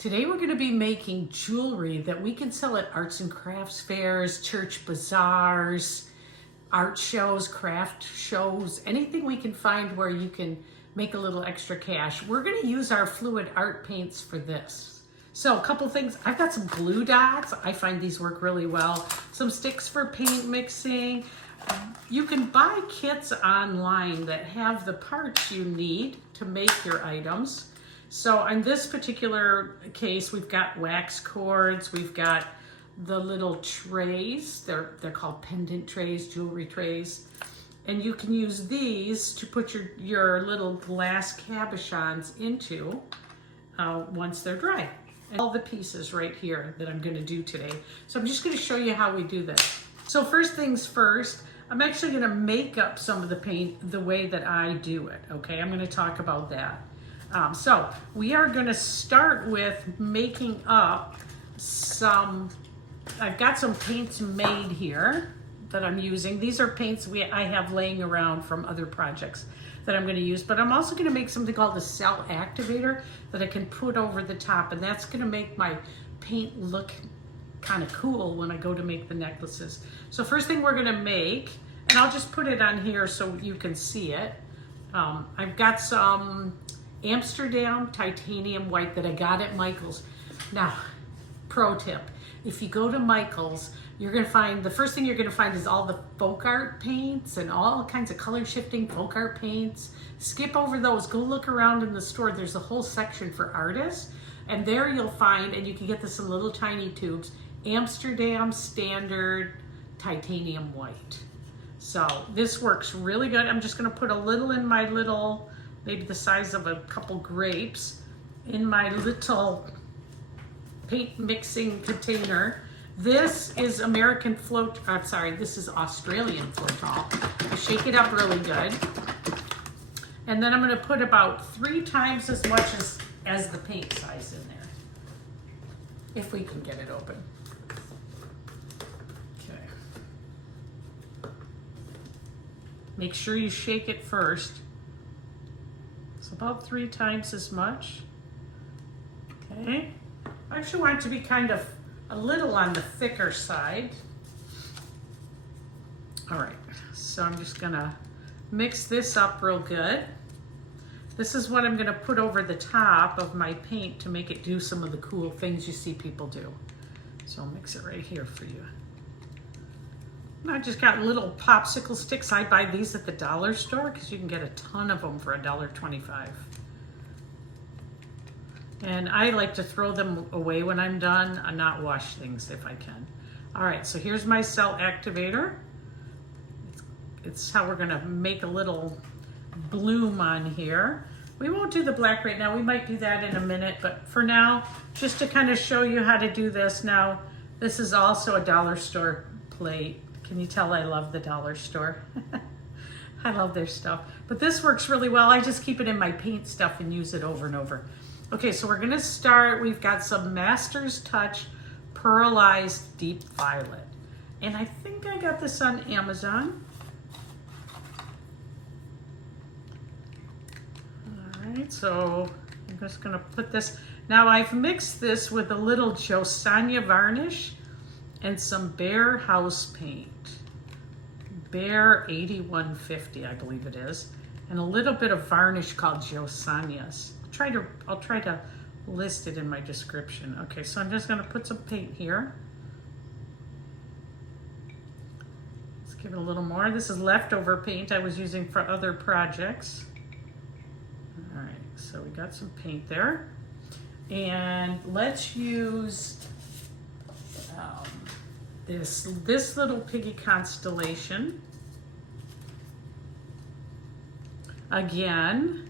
Today we're going to be making jewelry that we can sell at arts and crafts fairs, church bazaars, art shows, craft shows, anything we can find where you can make a little extra cash. We're going to use our fluid art paints for this. So a couple things, I've got some glue dots. I find these work really well. Some sticks for paint mixing. You can buy kits online that have the parts you need to make your items. So in this particular case, we've got wax cords, we've got the little trays, they're called pendant trays, jewelry trays. And you can use these to put your little glass cabochons into once they're dry. And all the pieces right here that I'm gonna do today. So I'm just gonna show you how we do this. So first things first, I'm actually gonna make up some of the paint the way that I do it, okay? I'm gonna talk about that. So we are gonna start with making up I've got some paints made here that I'm using. These are paints I have laying around from other projects that I'm gonna use, but I'm also gonna make something called a cell activator that I can put over the top, and that's gonna make my paint look kind of cool when I go to make the necklaces. So first thing we're gonna make, and I'll just put it on here so you can see it. I've got some Amsterdam titanium white that I got at Michael's. Now, pro tip, if you go to Michael's, you're gonna find, the first thing you're gonna find is all the folk art paints and all kinds of color shifting folk art paints. Skip over those, go look around in the store. There's a whole section for artists, and there you'll find, and you can get this in little tiny tubes, Amsterdam standard titanium white. So this works really good. I'm just gonna put a little in my little, maybe the size of a couple grapes, in my little paint mixing container. This is Australian Floetrol. I shake it up really good. And then I'm gonna put about 3 times as much as the paint size in there, if we can get it open. Okay. Make sure you shake it first. It's about 3 times as much. Okay. I actually want it to be kind of a little on the thicker side. All right, so I'm just gonna mix this up real good. This is what I'm gonna put over the top of my paint to make it do some of the cool things you see people do. So I'll mix it right here for you. And I just got little popsicle sticks. I buy these at the dollar store because you can get a ton of them for $1.25. And I like to throw them away when I'm done and not wash things if I can. All right, so here's my cell activator. It's how we're gonna make a little bloom on here. We won't do the black right now. We might do that in a minute, but for now, just to kind of show you how to do this. Now, this is also a dollar store plate. Can you tell I love the dollar store? I love their stuff. But this works really well. I just keep it in my paint stuff and use it over and over. Okay, so we're gonna start. We've got some Master's Touch Pearlized Deep Violet. And I think I got this on Amazon. All right, so I'm just gonna put this. Now I've mixed this with a little Josanya varnish and some Bear House paint. Bear 8150, I believe it is. And a little bit of varnish called Josanya's. I'll try to list it in my description. Okay, so I'm just gonna put some paint here. Let's give it a little more. This is leftover paint I was using for other projects. All right, so we got some paint there. And let's use this little piggy constellation. Again,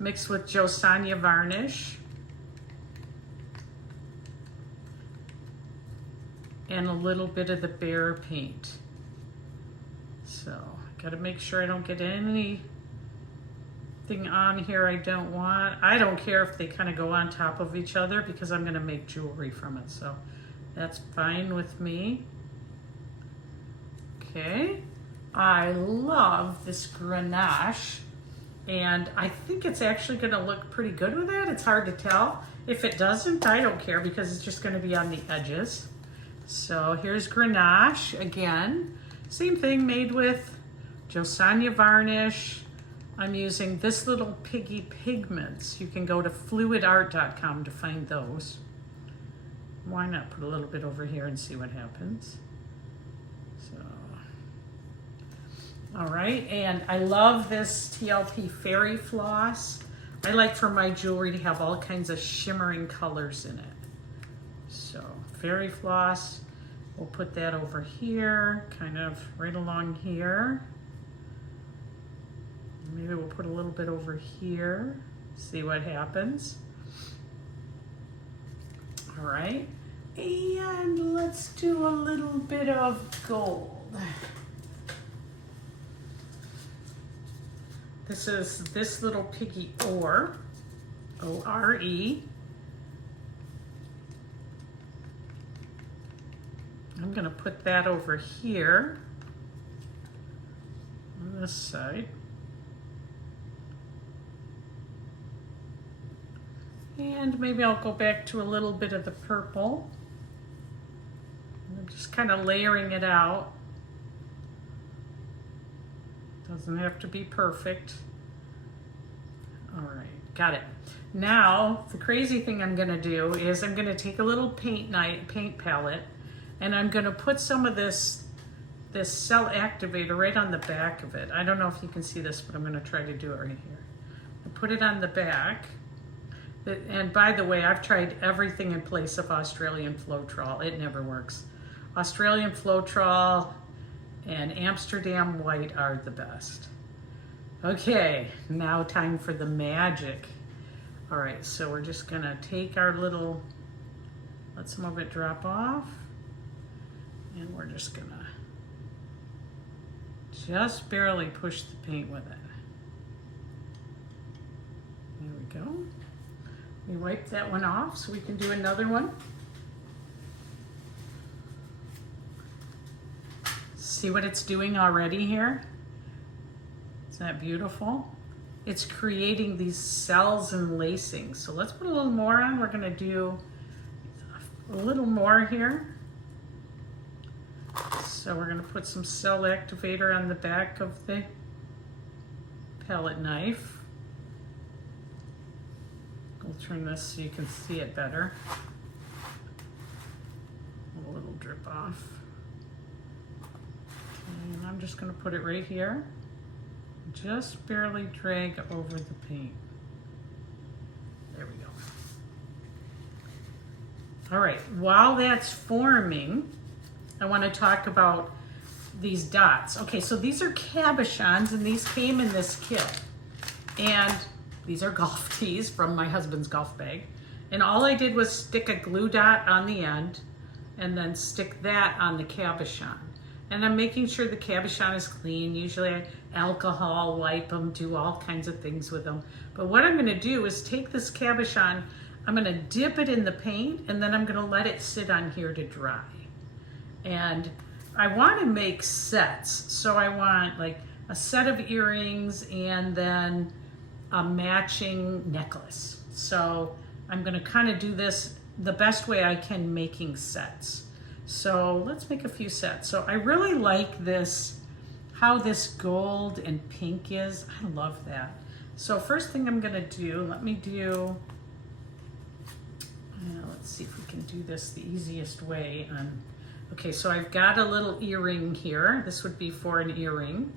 mixed with Josanya varnish and a little bit of the Bear paint. So I gotta make sure I don't get anything on here I don't want. I don't care if they kind of go on top of each other because I'm gonna make jewelry from it, so that's fine with me. Okay, I love this Grenache. And I think it's actually gonna look pretty good with that. It's hard to tell. If it doesn't, I don't care because it's just going to be on the edges. So here's Grenache again. Same thing, made with Josanya varnish. I'm using this little piggy pigments. You can go to fluidart.com to find those. Why not put a little bit over here and see what happens? So, all right, and I love this TLP Fairy Floss. I like for my jewelry to have all kinds of shimmering colors in it. So, Fairy Floss, we'll put that over here, kind of right along here. Maybe we'll put a little bit over here, see what happens. All right, and let's do a little bit of gold. This is this little piggy ore, O-R-E. I'm gonna put that over here on this side. And maybe I'll go back to a little bit of the purple. I'm just kind of layering it out. Doesn't have to be perfect. All right, got it. Now, the crazy thing I'm gonna do is I'm gonna take a little paint palette, and I'm gonna put some of this cell activator right on the back of it. I don't know if you can see this, but I'm gonna try to do it right here. I put it on the back. And by the way, I've tried everything in place of Australian Floetrol. It never works. Australian Floetrol and Amsterdam White are the best. Okay, now time for the magic. All right, so we're just gonna take our little, let some of it drop off, and we're just gonna just barely push the paint with it. There we go. We wipe that one off so we can do another one. See what it's doing already here? Isn't that beautiful? It's creating these cells and lacing. So let's put a little more on. We're gonna do a little more here. So we're gonna put some cell activator on the back of the palette knife. We'll turn this so you can see it better. A little drip off. And I'm just gonna put it right here. Just barely drag over the paint. There we go. All right, while that's forming, I wanna talk about these dots. Okay, so these are cabochons, and these came in this kit. And these are golf tees from my husband's golf bag. And all I did was stick a glue dot on the end and then stick that on the cabochon. And I'm making sure the cabochon is clean. Usually I alcohol wipe them, do all kinds of things with them. But what I'm gonna do is take this cabochon, I'm gonna dip it in the paint, and then I'm gonna let it sit on here to dry. And I wanna make sets. So I want like a set of earrings and then a matching necklace. So I'm gonna kind of do this the best way I can, making sets. So let's make a few sets. So I really like this, how this gold and pink is. I love that. So first thing I'm gonna do, let's see if we can do this the easiest way. Okay, so I've got a little earring here. This would be for an earring,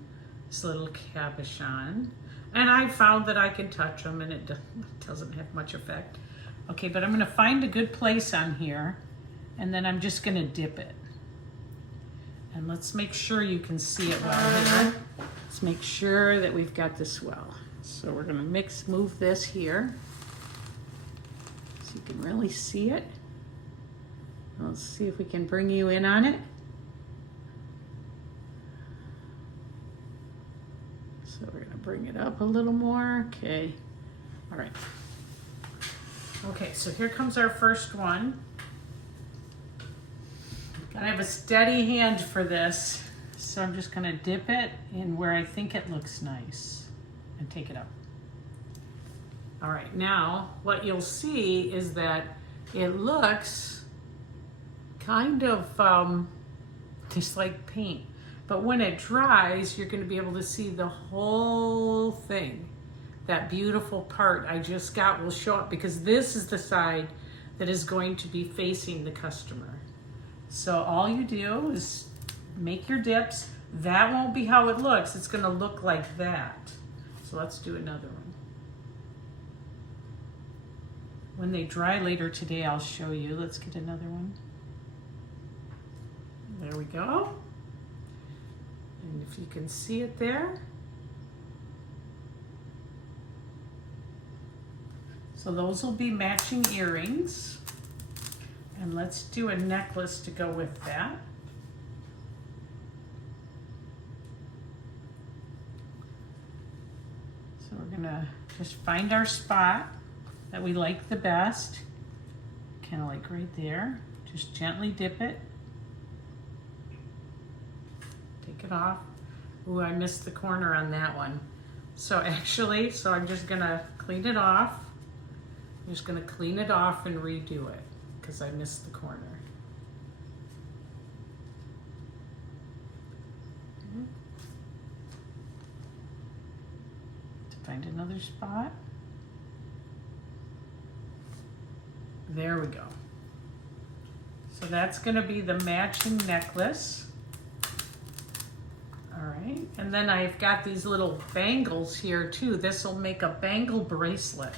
this little cabochon. And I found that I can touch them and it doesn't have much effect. Okay, but I'm gonna find a good place on here, and then I'm just gonna dip it. And let's make sure you can see it well here. Let's make sure that we've got this well. So we're gonna move this here so you can really see it. Let's see if we can bring you in on it. So we're gonna bring it up a little more. Okay, all right. Okay, so here comes our first one. Gotta have a steady hand for this. So I'm just gonna dip it in where I think it looks nice and take it up. All right, now what you'll see is that it looks kind of just like paint. But when it dries, you're going to be able to see the whole thing. That beautiful part I just got will show up because this is the side that is going to be facing the customer. So all you do is make your dips. That won't be how it looks. It's going to look like that. So let's do another one. When they dry later today, I'll show you. Let's get another one. There we go. And if you can see it there. So those will be matching earrings. And let's do a necklace to go with that. So we're gonna just find our spot that we like the best. Kind of like right there. Just gently dip it. Take it off. Ooh, I missed the corner on that one. So actually, I'm just gonna clean it off. I'm just gonna clean it off and redo it because I missed the corner. To find another spot. There we go. So that's gonna be the matching necklace. All right, and then I've got these little bangles here too. This will make a bangle bracelet.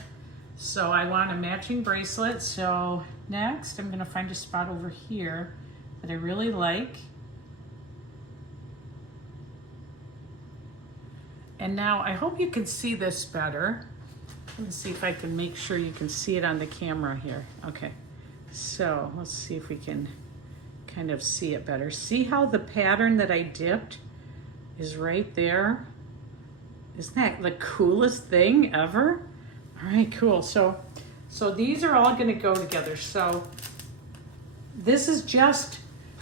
So I want a matching bracelet. So next I'm gonna find a spot over here that I really like. And now I hope you can see this better. Let me see if I can make sure you can see it on the camera here. Okay, so let's see if we can kind of see it better. See how the pattern that I dipped is right there? Isn't that the coolest thing ever? All right, cool. So these are all gonna go together. So this is just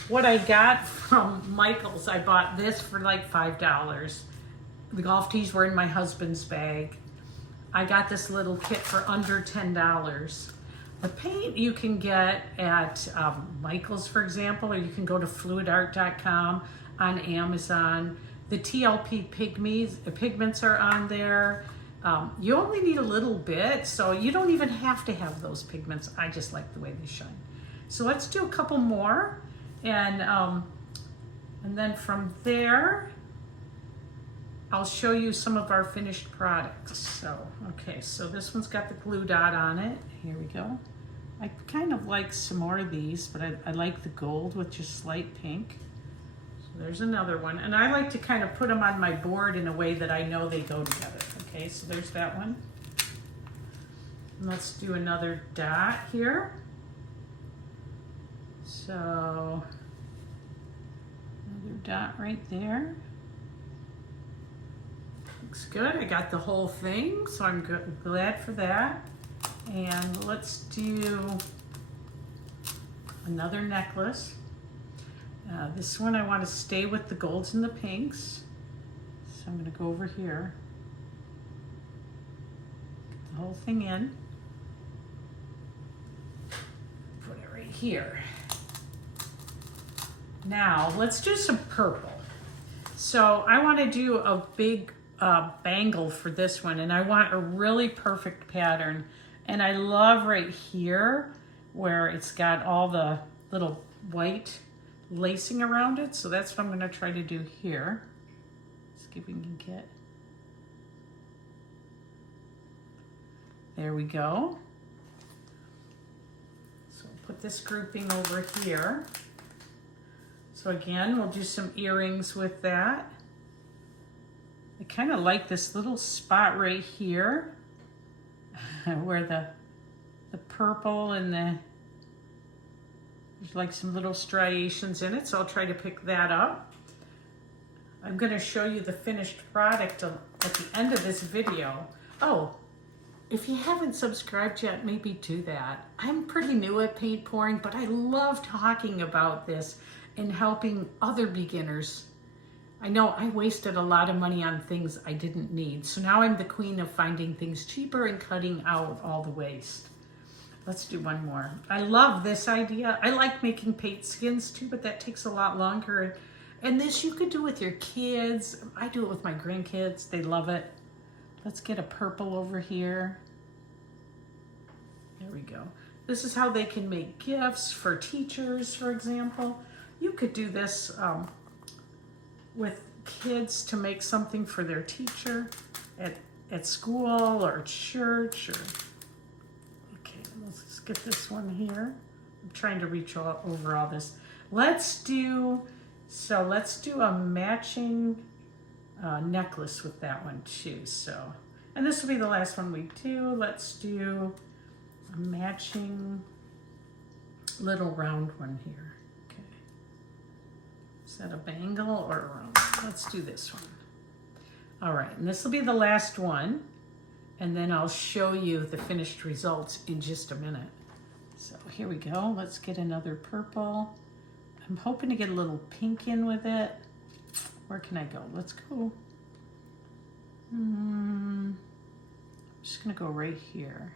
what I got from Michael's. I bought this for like $5. The golf tees were in my husband's bag. I got this little kit for under $10. The paint you can get at Michael's, for example, or you can go to fluidart.com, on Amazon. The TLP pigments are on there. You only need a little bit, so you don't even have to have those pigments. I just like the way they shine. So let's do a couple more, and then from there, I'll show you some of our finished products. So, okay, so this one's got the glue dot on it. Here we go. I kind of like some more of these, but I like the gold with just slight pink. So there's another one. And I like to kind of put them on my board in a way that I know they go together. Okay, so there's that one. And let's do another dot here. So, another dot right there. Looks good. I got the whole thing, so I'm glad for that. And let's do another necklace. This one I want to stay with the golds and the pinks. So I'm going to go over here. Get the whole thing in. Put it right here. Now let's do some purple. So I want to do a big bangle for this one, and I want a really perfect pattern. And I love right here where it's got all the little white lacing around it. So that's what I'm going to try to do here. Let's see if we can get. There we go. So put this grouping over here. So again, we'll do some earrings with that. I kind of like this little spot right here where the purple and there's like some little striations in it, so I'll try to pick that up. I'm going to show you the finished product at the end of this video. Oh, if you haven't subscribed yet, maybe do that. I'm pretty new at paint pouring, but I love talking about this and helping other beginners I know I wasted a lot of money on things I didn't need. So now I'm the queen of finding things cheaper and cutting out all the waste. Let's do one more. I love this idea. I like making paint skins too, but that takes a lot longer. And this you could do with your kids. I do it with my grandkids. They love it. Let's get a purple over here. There we go. This is how they can make gifts for teachers, for example. You could do this with kids to make something for their teacher at school or church. Or okay, let's just get this one here. I'm trying to reach over all this. Let's do a matching necklace with that one too. So, and this will be the last one we do. Let's do a matching little round one here. Is that a bangle or a round? Let's do this one. All right, and this will be the last one, and then I'll show you the finished results in just a minute. So here we go. Let's get another purple. I'm hoping to get a little pink in with it. Where can I go? Let's go. I'm just gonna go right here.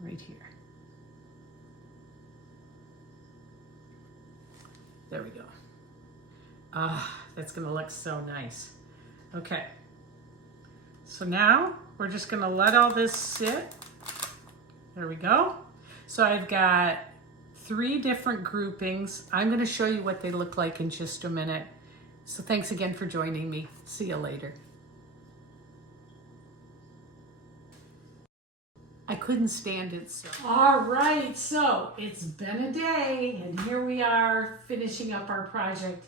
Right here. There we go. That's gonna look so nice. Okay. So now we're just gonna let all this sit. There we go. So I've got 3 different groupings. I'm gonna show you what they look like in just a minute. So thanks again for joining me. See you later. I couldn't stand it. So. All right, so it's been a day and here we are finishing up our project.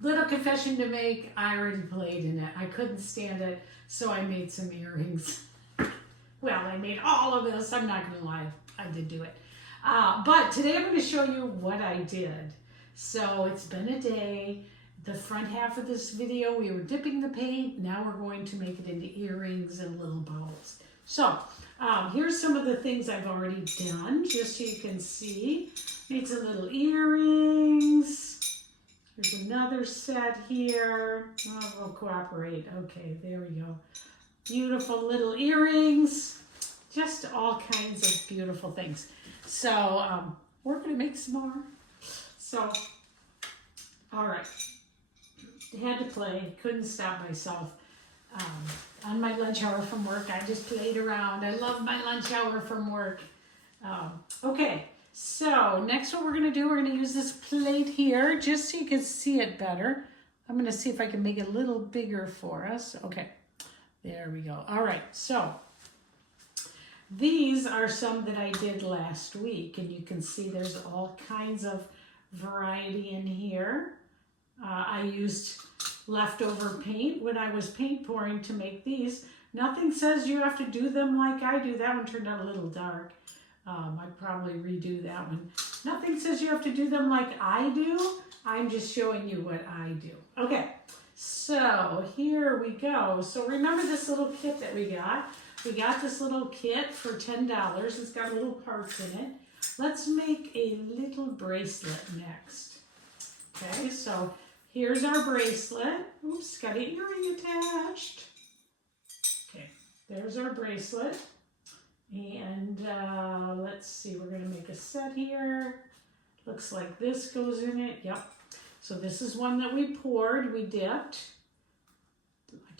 Little confession to make, I already played in it. I couldn't stand it, so I made some earrings. Well, I made all of this. I'm not gonna lie, I did do it. But today I'm gonna show you what I did. So it's been a day. The front half of this video, we were dipping the paint. Now we're going to make it into earrings and little bows. So here's some of the things I've already done, just so you can see. Made some little earrings. There's another set here. Oh, we'll cooperate. Okay, there we go. Beautiful little earrings. Just all kinds of beautiful things. So we're gonna make some more. So, all right. Had to play, couldn't stop myself. On my lunch hour from work, I just played around. I love my lunch hour from work. Okay, so next what we're gonna do, we're gonna use this plate here just so you can see it better. I'm gonna see if I can make it a little bigger for us. Okay, there we go. All right, so these are some that I did last week, and you can see there's all kinds of variety in here. I used leftover paint when I was paint pouring to make these. Nothing says you have to do them like I do. That one turned out a little dark. I'd probably redo that one. Nothing says you have to do them like I do. I'm just showing you what I do. Okay, so here we go. So remember this little kit that we got? We got this little kit for $10. It's got little parts in it. Let's make a little bracelet next. Okay, so here's our bracelet. Oops, got an earring attached. Okay, there's our bracelet. And let's see, we're gonna make a set here. Looks like this goes in it, yep. So this is one that we poured, we dipped.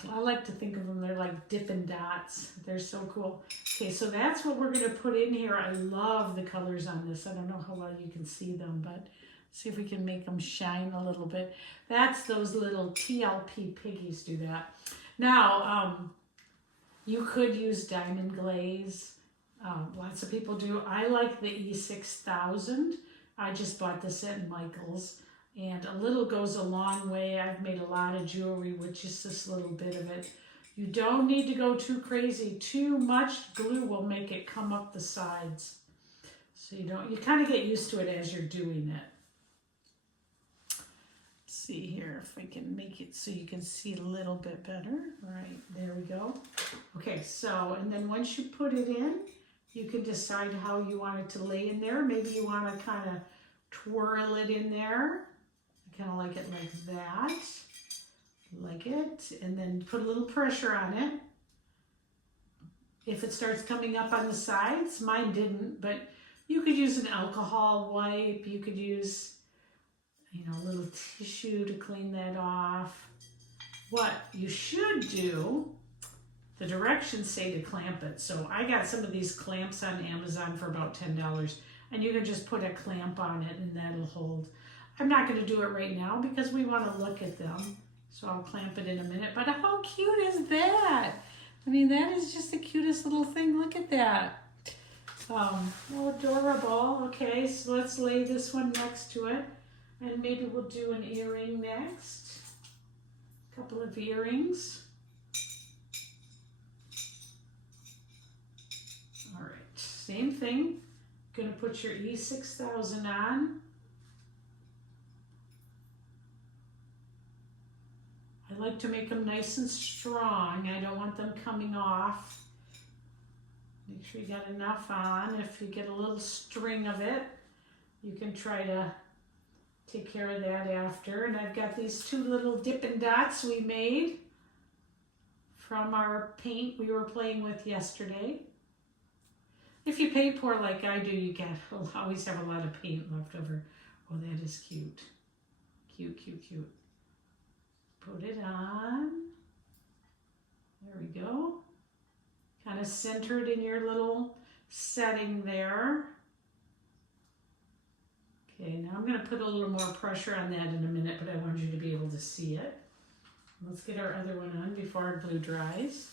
I like to think of them, they're like Dippin' Dots. They're so cool. Okay, so that's what we're gonna put in here. I love the colors on this. I don't know how well you can see them, but see if we can make them shine a little bit. That's those little TLP piggies do that. Now, you could use diamond glaze. Lots of people do. I like the E6000. I just bought this at Michael's. And a little goes a long way. I've made a lot of jewelry with just this little bit of it. You don't need to go too crazy. Too much glue will make it come up the sides. So you kind of get used to it as you're doing it. Let's see here if I can make it so you can see a little bit better. All right, there we go. Okay, so, and then once you put it in, you can decide how you want it to lay in there. Maybe you want to kind of twirl it in there. kind of like it like that, like it, and then put a little pressure on it. If it starts coming up on the sides, mine didn't, but you could use an alcohol wipe, you could use, you know, a little tissue to clean that off. What you should do, the directions say to clamp it. So I got some of these clamps on Amazon for about $10, and you can just put a clamp on it and that'll hold. I'm not going to do it right now because we want to look at them. So I'll clamp it in a minute. But how cute is that? I mean, that is just the cutest little thing. Look at that. Oh, adorable. Okay, so let's lay this one next to it. And maybe we'll do an earring next. A couple of earrings. All right, same thing. Gonna put your E6000 on. I like to make them nice and strong. I don't want them coming off. Make sure you got enough on. If you get a little string of it, you can try to take care of that after. And I've got these two little Dippin' Dots we made from our paint we were playing with yesterday. If you paint pour like I do, you will always have a lot of paint left over. Oh, that is cute. Cute, cute, cute. Put it on. There we go. Kind of centered in your little setting there. Okay, now I'm going to put a little more pressure on that in a minute, but I want you to be able to see it. Let's get our other one on before our glue dries.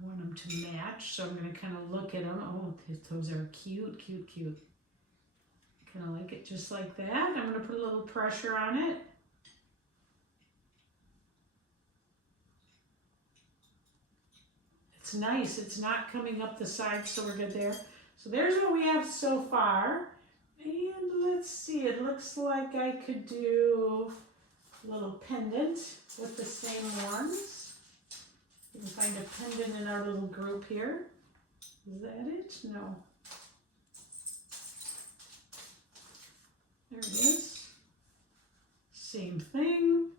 I want them to match, so I'm going to kind of look at them. Oh, those are cute, cute, cute. Kind of like it just like that. I'm going to put a little pressure on it. It's nice. It's not coming up the sides, so we're good there. So there's what we have so far. And let's see, it looks like I could do a little pendant with the same ones. You can find a pendant in our little group here. Is that it? No. There it is. Same thing.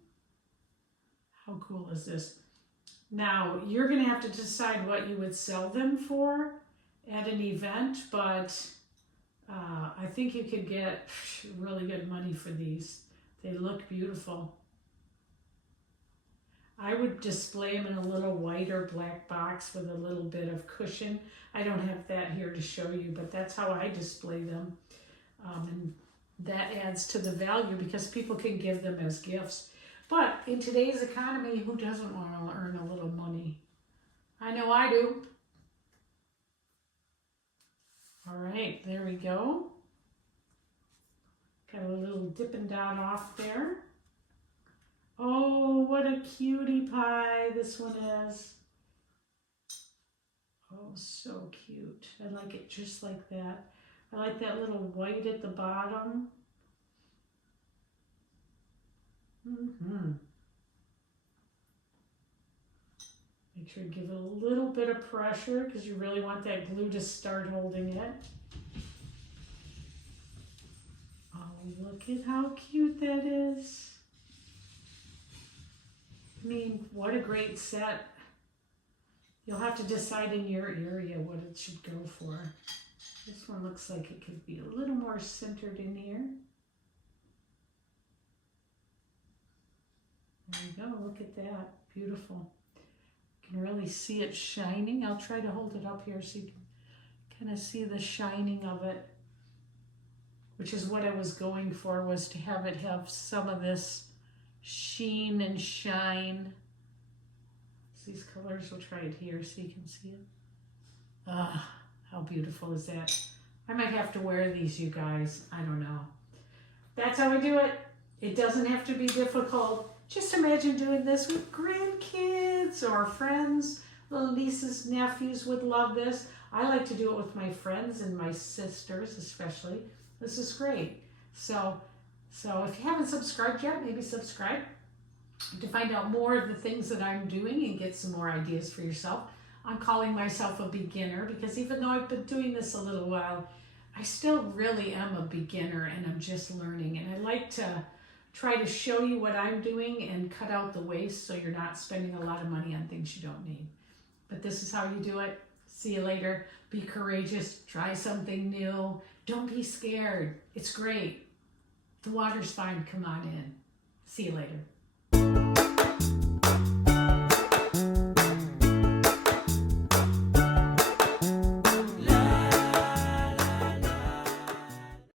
How cool is this? Now, you're going to have to decide what you would sell them for at an event, but I think you could get really good money for these. They look beautiful. I would display them in a little white or black box with a little bit of cushion. I don't have that here to show you, but that's how I display them. And that adds to the value because people can give them as gifts. But in today's economy, who doesn't want to earn a little money? I know I do. All right, there we go. Got a little Dippin' Dot off there. Oh, what a cutie pie this one is. Oh, so cute. I like it just like that. I like that little white at the bottom. Make sure you give it a little bit of pressure because you really want that glue to start holding it. Oh, look at how cute that is. I mean, what a great set. You'll have to decide in your area what it should go for. This one looks like it could be a little more centered in here. There you go, look at that, beautiful. You can really see it shining. I'll try to hold it up here so you can kind of see the shining of it, which is what I was going for, was to have it have some of this sheen and shine. These colors, we'll try it here so you can see it. Ah, how beautiful is that? I might have to wear these, you guys. I don't know. That's how we do it. It doesn't have to be difficult. Just imagine doing this with grandkids or friends. Little nieces, nephews would love this. I like to do it with my friends and my sisters especially. This is great. So if you haven't subscribed yet, maybe subscribe to find out more of the things that I'm doing and get some more ideas for yourself. I'm calling myself a beginner because even though I've been doing this a little while, I still really am a beginner and I'm just learning. And I like to try to show you what I'm doing and cut out the waste so you're not spending a lot of money on things you don't need. But this is how you do it. See you later. Be courageous. Try something new. Don't be scared. It's great. The water's fine. Come on in. See you later.